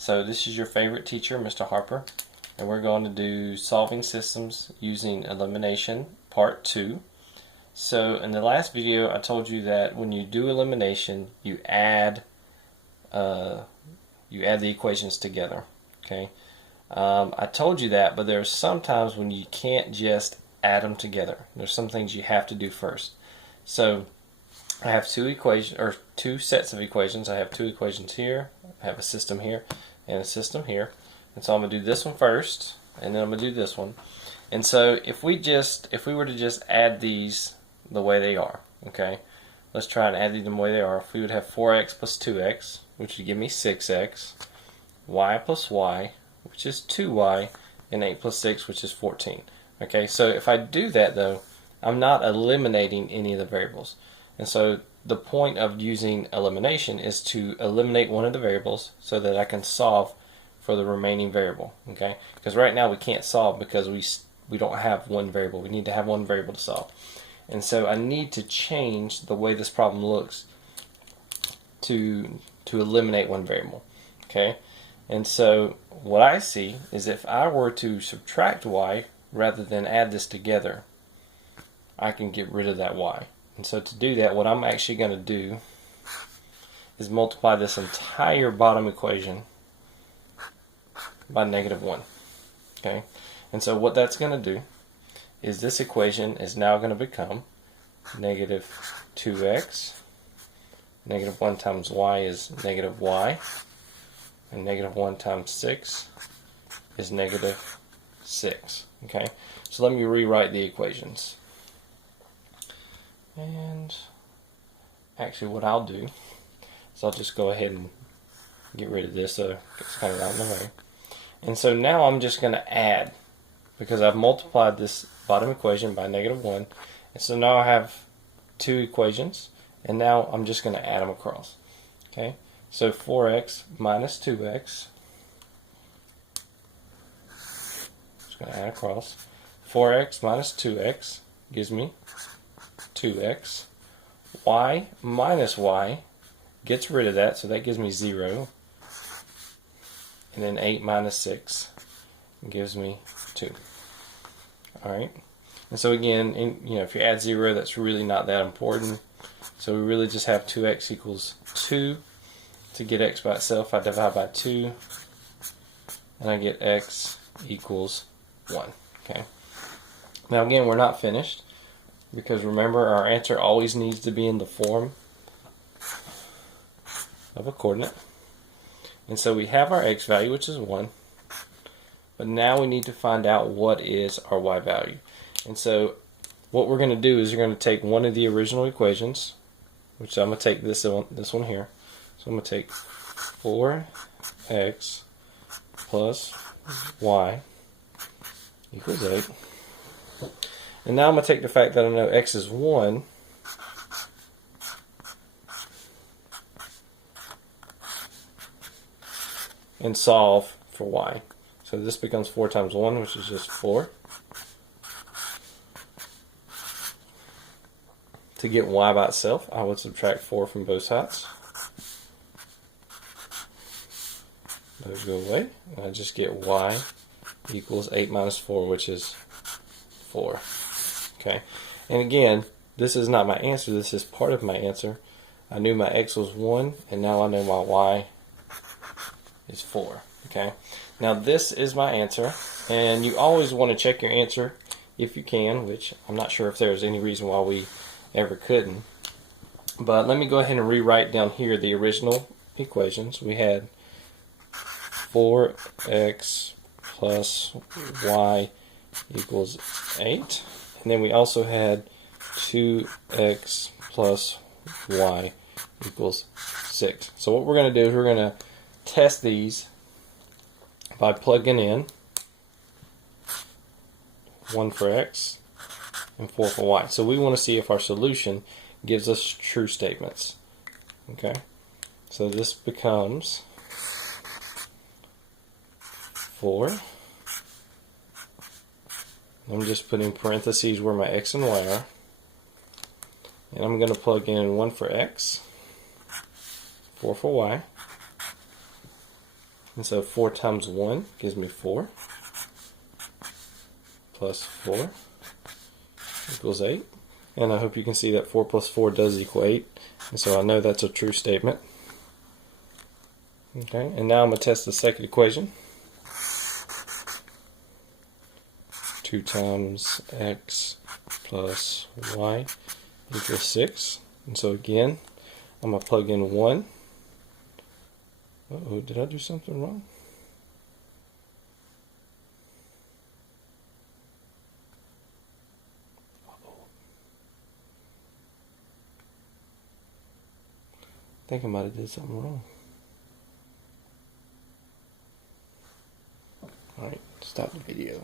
So this is your favorite teacher, Mr. Harper, and we're going to do solving systems using elimination part 2. So in the last video I told you that when you do elimination you add the equations together. Okay, I told you that, but there's sometimes when you can't just add them together. There's some things you have to do first. So I have two sets of equations. I have two equations here. I have a system here and a system here. And so I'm going to do this one first, and then I'm going to do this one. And so if we were to just add these the way they are, okay? Let's try and add these the way they are. If we would have 4x plus 2x, which would give me 6x, y plus y, which is 2y, and 8 plus 6, which is 14. Okay, so if I do that though, I'm not eliminating any of the variables. And so the point of using elimination is to eliminate one of the variables so that I can solve for the remaining variable. Okay, because right now we can't solve because we don't have one variable. We need to have one variable to solve. And so I need to change the way this problem looks to eliminate one variable. Okay, and so what I see is if I were to subtract y rather than add this together, I can get rid of that y. And so to do that, what I'm actually going to do is multiply this entire bottom equation by -1. Okay, and so what that's going to do is this equation is now going to become negative 2x, -1 times y is negative y, and -1 times 6 is -6. Okay, so let me rewrite the equations. And actually what I'll do is I'll just go ahead and get rid of this so it's kind of out of the way. And so now I'm just going to add, because I've multiplied this bottom equation by -1. And so now I have two equations, and now I'm just going to add them across. Okay, so 4x minus 2x, just going to add across. 4x minus 2x gives me 2x. Y minus y gets rid of that, so that gives me 0. And then 8 minus 6 gives me 2. Alright, and so again, if you add 0, that's really not that important. So we really just have 2x equals 2. To get x by itself, I divide by 2, and I get x equals 1. Okay. Now again, we're not finished, because remember, our answer always needs to be in the form of a coordinate. And so we have our x value, which is 1. But now we need to find out what is our y value. And so what we're going to do is we're going to take one of the original equations, which I'm going to take this one here. So I'm going to take 4x plus y equals 8. And now I'm going to take the fact that I know x is 1, and solve for y. So this becomes 4 times 1, which is just 4. To get y by itself, I would subtract 4 from both sides. Those go away, and I just get y equals 8 minus 4, which is 4. Okay, and again, this is not my answer, this is part of my answer. I knew my x was 1, and now I know my y is 4. Okay, now this is my answer, and you always want to check your answer if you can, which I'm not sure if there's any reason why we ever couldn't. But let me go ahead and rewrite down here the original equations. We had 4x plus y equals 8, and then we also had 2x plus y equals 6. So what we're going to do is we're going to test these by plugging in 1 for x and 4 for y. So we want to see if our solution gives us true statements. Okay, so this becomes 4. I'm just putting parentheses where my x and y are, and I'm going to plug in 1 for x, 4 for y, And so 4 times 1 gives me 4. Plus 4 equals 8. And I hope you can see that 4 plus 4 does equal 8. And so I know that's a true statement. Okay, and now I'm going to test the second equation. 2 times x plus y equals 6. And so again, I'm going to plug in 1. Uh-oh, did I do something wrong? I think I might have did something wrong. Alright, stop the video.